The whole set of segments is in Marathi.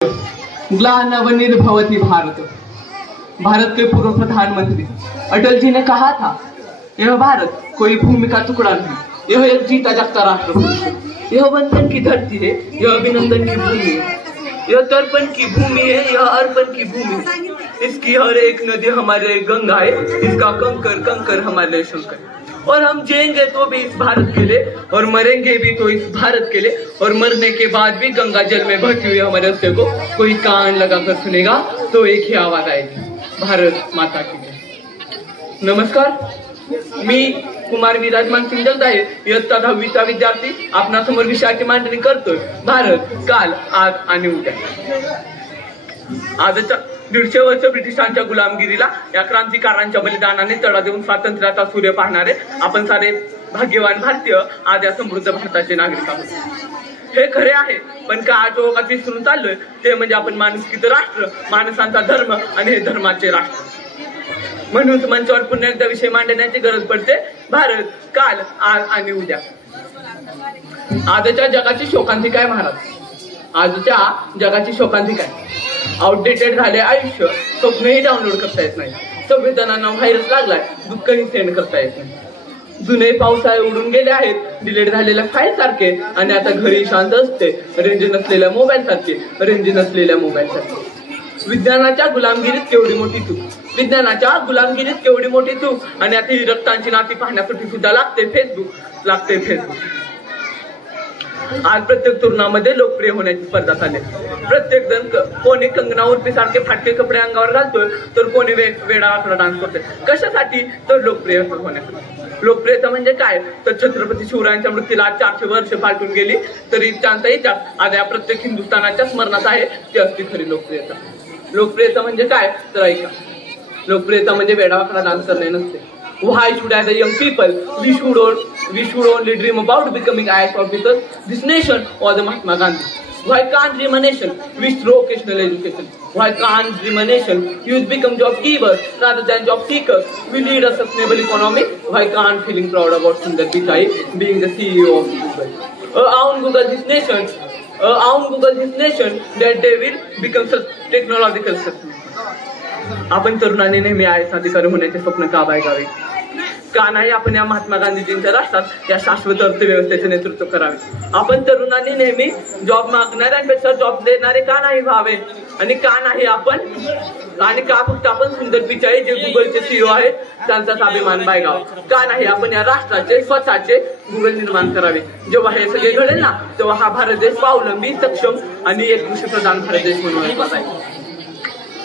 ग्लानवनिर्भवति भारत। भारत के पूर्व प्रधानमंत्री अटल जी ने कहा था, यह भारत कोई भूमि का टुकड़ा नहीं, यह एक जीता जागता राष्ट्र पुरुष है। यह वंदन की धरती है, यह अभिनंदन की भूमि है, यह तर्पण की भूमि है, यह अर्पण की भूमि है। इसकी हर एक नदी हमारे गंगा है, इसका कंकर कंकर हमारे शंकर। और हम जिएंगे तो भी इस भारत के लिए, और मरेंगे भी तो इस भारत के लिए, और मरने के बाद भी गंगा जल में बहती हुई हमारे रस्ते को कोई कान लगाकर सुनेगा तो एक ही आवाज आएगी, भारत माता की जय। नमस्कार, मी कुमार विराजमान सिंग जगदाळे, इयत्ता 10वीचा विद्यार्थी आपणा समोर विषयाची मांडणी करतोय, भारत काल, आज आणि उद्या। आजच्या 150 वर्ष ब्रिटिशांच्या गुलामगिरीला या क्रांतिकारांच्या बलिदानाने तडा देऊन स्वातंत्र्याचा सूर्य पाहणारे आपण सारे भाग्यवान भारतीय आज या समृद्ध भारताचे नागरिक आहोत। हे खरे आहे, पण का आज ओघात विसरून चाललोय ते म्हणजे आपण माणुसकीचं राष्ट्र, माणसांचा धर्म आणि हे धर्माचे राष्ट्र। म्हणून मंचावर पुन्हा एकदा विषय मांडण्याची गरज पडते, भारत काल, आज आणि उद्या। आजच्या जगाची शोकांतिका आहे महाराज, आजच्या जगाची शोकांतिका आहे। आउटडेटेड झाले आयुष्य, स्वप्नही डाउनलोड करता येत नाही, संवेदनांना व्हायरस लागलाय, दुःखही सेंड करता येत नाही। जुने पावसाळे उडून गेले आहेत, डिलीट झालेल्या फाईल सारखे, आणि आता घरी शांत असते, रेंज नसलेल्या मोबाईल सारखे, रेंज नसलेल्या मोबाईल सारखे। विज्ञानाच्या गुलामगिरीत केवढी मोठी चूक, विज्ञानाच्या गुलामगिरीत केवढी मोठी चूक, आणि आता ही रक्तांची नाती पाहण्यासाठी सुद्धा लागते फेसबुक, लागते फेसबुक। आज प्रत्येक तरुणामध्ये लोकप्रिय होण्याची स्पर्धा चालली, प्रत्येक जण कोणी कंगना उर्फी सारखे फाटके कपडे अंगावर घालतोय, तर कोणी वेडा आकडा डान्स करतोय। कशासाठी? तर लोकप्रिय होण्यासाठी। लोकप्रियता म्हणजे काय? तर छत्रपती शिवरायांच्या मृत्यूला 400 वर्ष पालटून गेली तरी त्यांचा इतिहास आज या प्रत्येक हिंदुस्थानाच्या स्मरणात आहे, ती असती खरी लोकप्रियता। लोकप्रियता म्हणजे काय? तर ऐका, लोकप्रियता म्हणजे वेडावाकडा डान्स करणे नसते। Why should as a young people we should only dream about becoming IAS officers? This nation was a Mahatma Gandhi. Why can't dream a nation with vocational education? Why can't dream a nation youth become job givers rather than job seekers? We lead a sustainable economy. Why can't feeling proud about Sundar Pichai being the CEO of Google? Own Google this nation. Own Google this nation that they will become such technological success. आपण तरुणांनी नेहमी IAS अधिकारी होण्याचे स्वप्न का बाळगावे? का नाही आपण या महात्मा गांधीजींच्या राष्ट्रात या शाश्वत अर्थव्यवस्थेचे नेतृत्व करावे? आपण तरुणांनी नेहमी जॉब मागणाऱ्यांपेक्षा जॉब देणारे का नाही व्हावे? आणि का नाही आपण, आणि का फक्त आपण सुंदर पिचाई जे गुगलचे CEO आहेत त्यांचाच अभिमान बाळगावा? का नाही आपण या राष्ट्राचे स्वतःचे गुगल निर्माण करावे? जेव्हा हे सगळे घडेल ना, तेव्हा हा भारत देश स्वावलंबी, सक्षम आणि एक कृषीप्रधान भारत देश म्हणून आहे।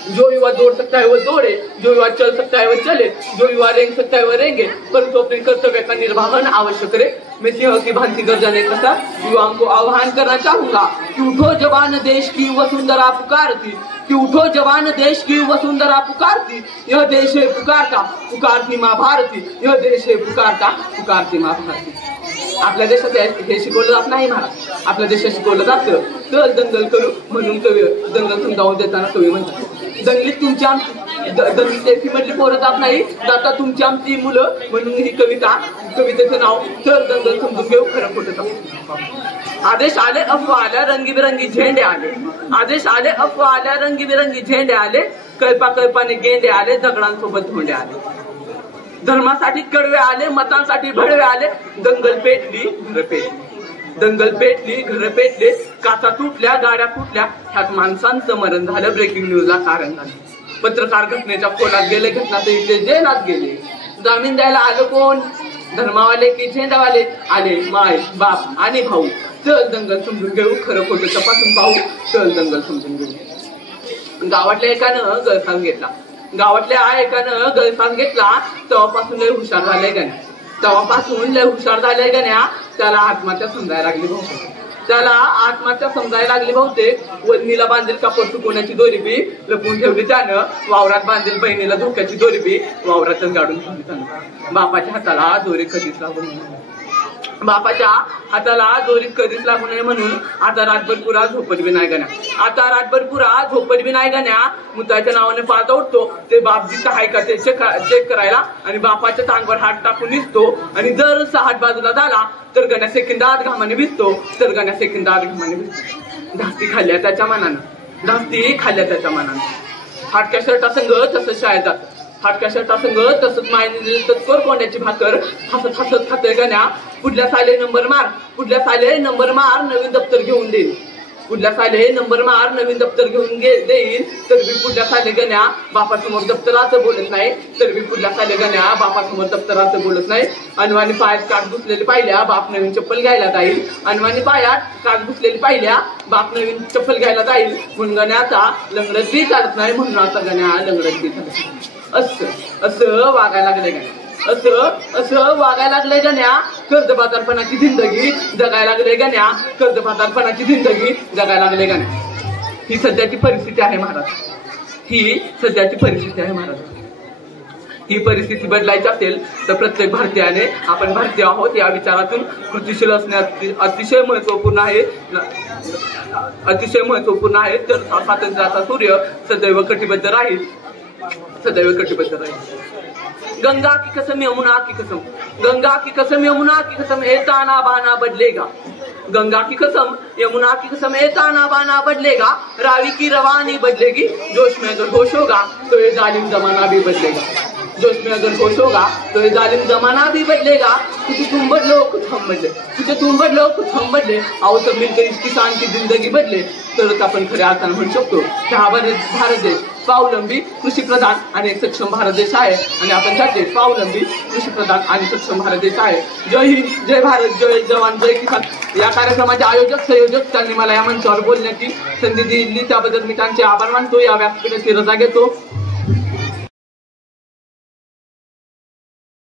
जो युवा दौड़ सकता है वो दौड़े, जो युवा चल सकता है वो चले, जो युवा रेंग सकता है वो रेंगे, परंतु अपने कर्तव्य का निर्वहन अवश्य करे। मैं सिंह की भांति गर्जने के साथ युवाओं को आह्वान करना चाहूंगा कि उठो जवान देश की वसुंधरा पुकारती, कि उठो जवान देश की वसुंधरा पुकारती, यह देश है पुकारता पुकारती माँ भारती, यह देश है पुकारता पुकारती माँ भारती। आपल्या देशात हे शिकवलं जात नाही महाराज, आपल्या देशात शिकवलं जातं तर दंगल करू म्हणून कवी दंगल समजावून देताना कवी म्हणतात, दंगलीत तुमच्या दंगलीची मधली पोरं जात नाही, जाता तुमची आमची मुलं, म्हणून ही कवितेचं नाव तर दंगल समजून घेऊ, खरं खोटं। आदेश आले अफवा आल्या रंगीबिरंगी झेंडे आले, आदेश आले अफवा आल्या रंगीबिरंगी झेंडे आले, कल्पाने गेंडे आले, दगडांसोबत धोंडे आले। धर्मासाठी कडवे आले, मतांसाठी भडवे आले, दंगल पेटली घर पेटली, दंगल पेटली घर पेटले, काचा तुटल्या गाड्या फुटल्या, ह्यात माणसांचं मरण झालं, ब्रेकिंग न्यूजला कारण झालं। पत्रकार घटनेच्या खोलात गेले, घटना तर इथे जेलात गेले, जामीन द्यायला आलं कोण? धर्मावाले की झेंडावाले? आले माय बाप आणि भाऊ। चल दंगल समजून घेऊ, खरं खोटं तपासून पाहू, चल दंगल समजून घेऊ। गावातल्या एकानं गळफास घेतला, गावातल्या एकानं गळफास घेतला, तेव्हापासून लय हुशार झालंय गण्या, तेव्हापासून लय हुशार झालंय गण्या, त्याला आत्महत्या समजायला लागली बहुतेक, त्याला आत्महत्या समजायला लागली बहुतेक। वल्लीला बांधेल कापड सुकवण्याची दोरी बी लपून ठेवली त्यानं, वावरात बांधेल बहिणीला धोक्याची दोरी बी वावरातच गाडून ठेवली त्यानं। बापाच्या हाताला दोरी कधीच लागू नये, बापाच्या हाताला दोरीत कधीच लागू नये म्हणून आता रातभर पुरा झोपत बी नाही गण्या, आता रातभर पुरा झोपत बी नाही गण्या। मुताच्या नावाने पाहता उठतो ते बाप जिथं आहे का ते चेक करायला, आणि बापाच्या टांगवर हात टाकून निसतो, आणि जर हात बाजूला झाला तर गण्या सेकंदात घामाने भिजतो, तर गण्या सेकंदात घामाने भिजतो। धास्ती खाल्ल्या त्याच्या मनानं, धास्ती खाल्ल्या त्याच्या मनाने. फाटक्या शर्टा संघ तसंच शाळेत जात, फाटक्या शर्टा संघ तसंच मायने तत्कर कोंड्याची भाकर हसत हसत खातोय गण्या. पुढल्या साले नंबर मार, पुढल्या साले नंबर मार, नवीन दप्तर घेऊन देईल. पुढल्या साले नंबर मार, नवीन दप्तर घेऊन देईल. तर बी पुढल्या साले गण्या बापासमोर दप्तराचं बोलत नाही, तर बी पुढल्या साले गण्या बापासमोर दप्तराचं बोलत नाही. अनवानी पायात काच घुसलेली पाहिल्या बाप नवीन चप्पल घ्यायला जाईल. अनवानी पायात काच घुसलेली पाहिल्या बाप नवीन चप्पल घ्यायला जाईल. म्हणून गण्याचा लंगडत बी चालत नाही, म्हणून आता गण्या लंगडत बी चालत नाही. असं असं वागायला लागले गण्या, असं वागायला लागले गण्या. कर्जबाजारपणाची जिंदगी जगायला लागले गण्या, कर्जबाजारपणाची जिंदगी जगायला लागले गण्या. ही सध्याची परिस्थिती आहे महाराज, ही सध्याची परिस्थिती आहे महाराज. ही परिस्थिती बदलायची असेल तर प्रत्येक भारतीयाने, आपण भारतीय आहोत या विचारातून कृतीशील असणे अतिशय महत्वपूर्ण आहे, अतिशय महत्वपूर्ण आहे. तर स्वातंत्र्याचा सूर्य सदैव कटिबद्ध राहील, सदैव कटिबद्ध राहील. गंगा की कसम यमुना की कसम, गंगा की कसम यमुना की कसम, ये ताना बाना बदलेगा. गंगा की कसम यमुना की कसम, ये ताना बाना बदलेगा. रावी की रवानी बदलेगी, जोश में अगर होश होगा तो ये जालिम जमाना भी बदलेगा. जोश में अगर होश होगा तो ये जालिम जमाना भी बदलेगा. कुछ तुम बदलो कुछ हम बदले, कुछ तुम बदलो कुछ हम बदले. आओ सब मिलकर इस किसान की जिंदगी बदले. तरच आपण खऱ्या अर्थाने म्हणू शकतो की हा भारत देश स्वावलंबी कृषी प्रधान आणि एक सक्षम भारत देश आहे. आणि आपण त्याचे स्वावलंबी कृषी प्रधान आणि सक्षम भारत देश आहे. जय हिंद, जय भारत, जय जवान, जय किसान. या कार्यक्रमाचे आयोजक संयोजक त्यांनी मला या मंचावर बोलण्याची संधी दिली, त्याबद्दल मी त्यांचे आभार मानतो. या व्यासपीठाची रजा घेतो.